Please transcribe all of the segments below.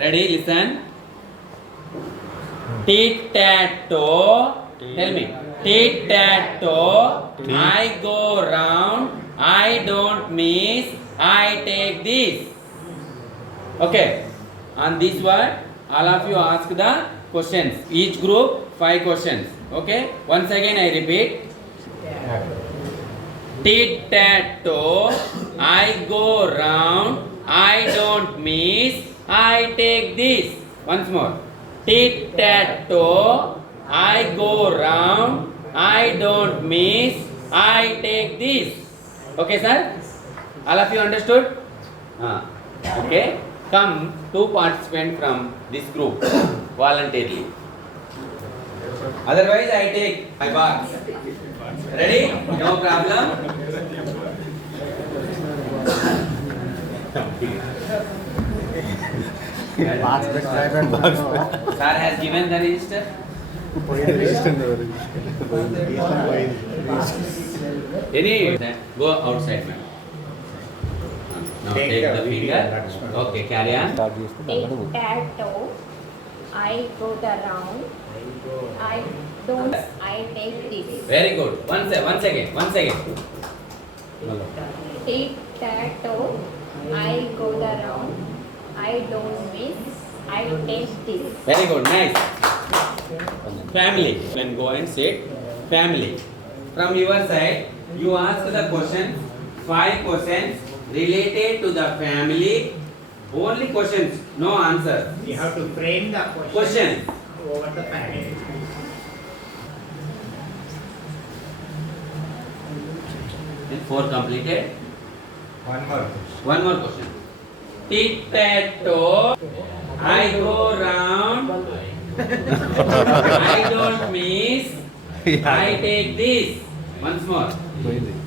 ready, listen. Tit-tat-toe. Tell me. Tit-tat-toe. I go round. I don't miss. I take this. Okay. On this word, all of you ask the questions. Each group 5 questions. Okay. Once again I repeat. Tit-tat-toe. I go round. I don't miss. I take this. Once more. Tit-tat-toe. I go round. I don't miss. I take this. Okay, sir? All of you understood? Okay. Come, 2 participants from this group voluntarily. Otherwise, I take my box. Ready? No problem. Sir has given the register. Any? Go outside, ma'am. Now take the finger. Okay, carry on. Tit-tat-toe. I go the round. I don't. I take this. Very good. Once again. Tit-tat-toe. I go the round. I don't miss. I take this. Very good. Nice. Family. Then go and sit. Family. From your side, you ask the questions. 5 questions related to the family. Only questions, no answer. You have to frame the Question. over the family. And 4 completed. One more. One more question. Tit-tat-toe. I go round. I don't miss. I take this. Once more.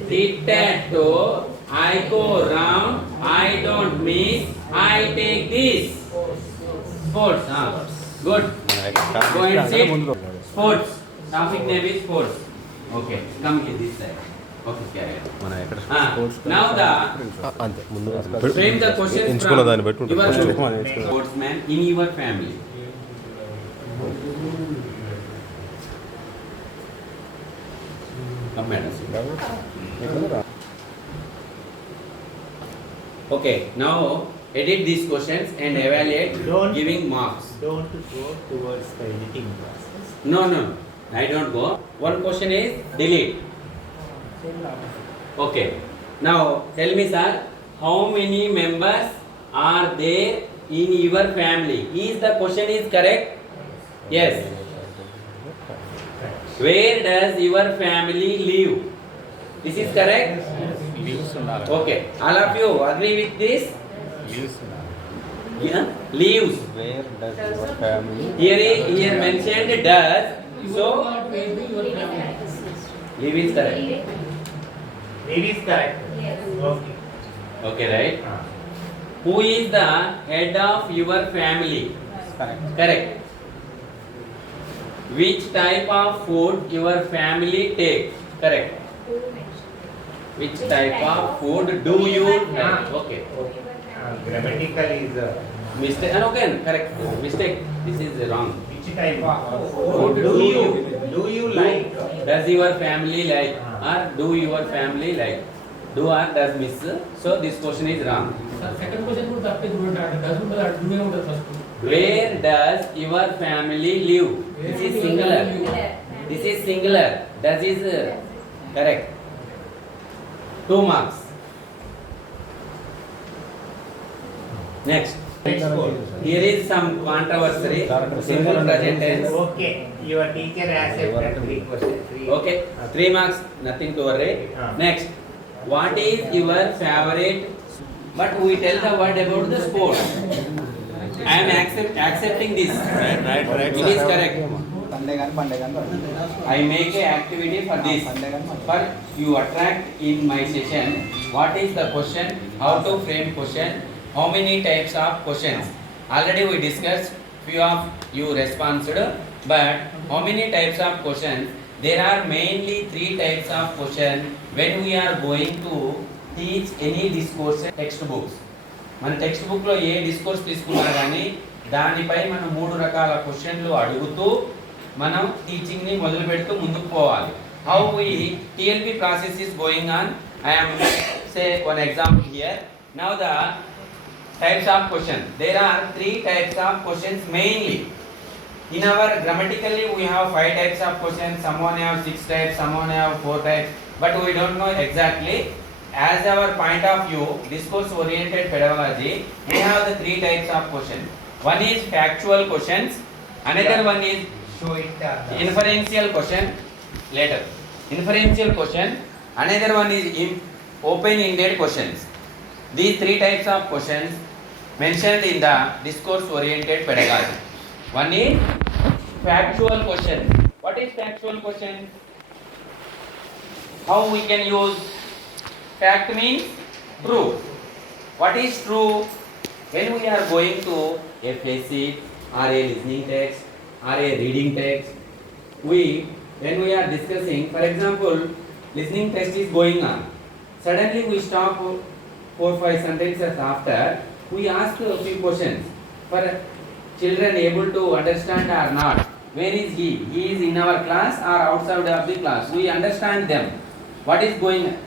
Tit-tat-toe. I go round. I don't miss. I take this. Sports. Good. Go and sit. Sports. Topic name is sports. Okay. Come here this side. Okay, carry on. Now frame the questions from your sportsman in your family. Come, madam. Okay, now edit these questions and evaluate, giving marks. Don't go towards the editing process. No, I don't go. One question is delete. Okay, now tell me, sir, how many members are there in your family? Is the question is correct? Yes. Where does your family live? This is correct? Okay. All of you agree with this? Yeah? Lives. Where does your family? Here mentioned does. So live is correct. Live is correct. Yes. Okay. Okay, right? Who is the head of your family? Correct. Which type of food your family takes? Correct. Which type of food do you have? Okay. Grammatical is Mistake. Okay, correct. Mistake. This is wrong. which type of food do you like? Does your family like? Or do your family like? Do or does miss? So this question is wrong. Second question would have to do it. Doesn't do the first one. Where does your family live? This is singular. This is singular. Does is correct. 2 marks. Next. Here is some controversy. Simple present tense. Okay. Your teacher accepted 3 questions. Okay. 3 marks. Nothing to worry. Next. What is your favorite? But we tell the word about the sport. I am accepting this. Right. It is correct. I make a activity for this. For you attract in my session. What is the question? How to frame question? How many types of questions? Already we discussed. Few of you responded. But how many types of questions? There are mainly 3 types of questions when we are going to teach any discourse textbooks. మన text బుక్లో ఏ discourse తీసుకున్నా కానీ దానిపై మనం 3 రకాల క్వశ్చన్లు అడుగుతూ మనం టీచింగ్ ని మొదలు పెడుతూ ముందుకు పోవాలి. How we TLP process is going on. I am say one example here. Now the types of question. There are 3 types of questions mainly. In our grammatically we have 5 types of questions. Someone have 6 types, someone have 4 types, but we don't know exactly. As our point of view, discourse oriented pedagogy, we have the 3 types of questions. One is factual questions, another one is Show it inferential question, later inferential question, another one is open-ended questions. These 3 types of questions mentioned in the discourse oriented pedagogy. One is factual question. What is factual question? How we can use? Fact means true. What is true? When we are going to a facet or a listening text or a reading text, when we are discussing, for example, listening text is going on. Suddenly we stop 4-5 sentences after. We ask a few questions for children able to understand or not. Where is he? He is in our class or outside of the class. We understand them. What is going on?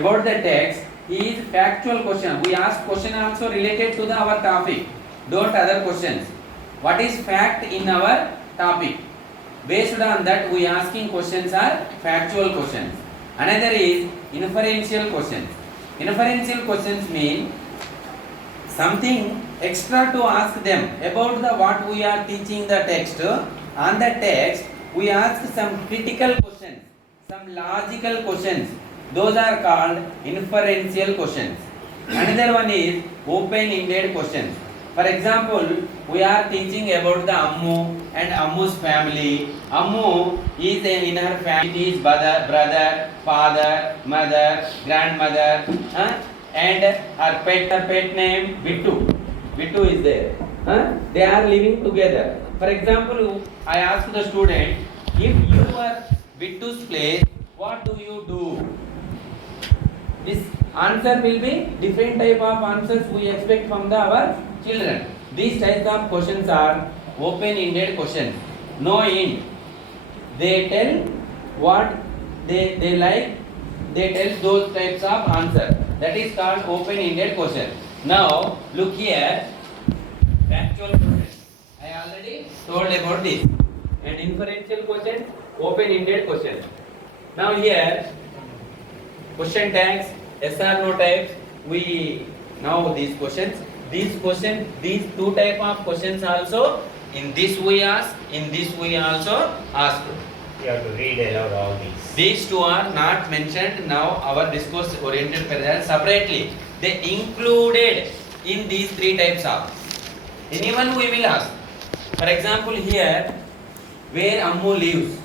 About the text, he is factual question. We ask question also related to our topic. Don't other questions. What is fact in our topic? Based on that, we asking questions are factual questions. Another is inferential questions. Inferential questions mean something extra to ask them about the what we are teaching the text. On the text, we ask some critical questions, some logical questions. Those are called inferential questions. Another one is open-ended questions. For example, we are teaching about the Ammu and Ammu's family. Ammu is in her family is brother, father, mother, grandmother, and her pet name Vittu. Vittu is there. They are living together. For example, I ask the student, if you are Vittu's place, what do you do? This answer will be different type of answers we expect from our children. These types of questions are open-ended questions. No end. They tell what they like. They tell those types of answer. That is called open-ended question. Now look here. Factual question. I already told about this. And inferential question, open-ended question. Now here. Question tags, yes or no types. We know these questions. These 2 type of questions also. In this we ask, in this we also ask. You have to read aloud all these. These 2 are not mentioned now. Our discourse oriented pedagogy separately. They included in these 3 types of. Anyone we will ask. For example, here, where Ammu lives.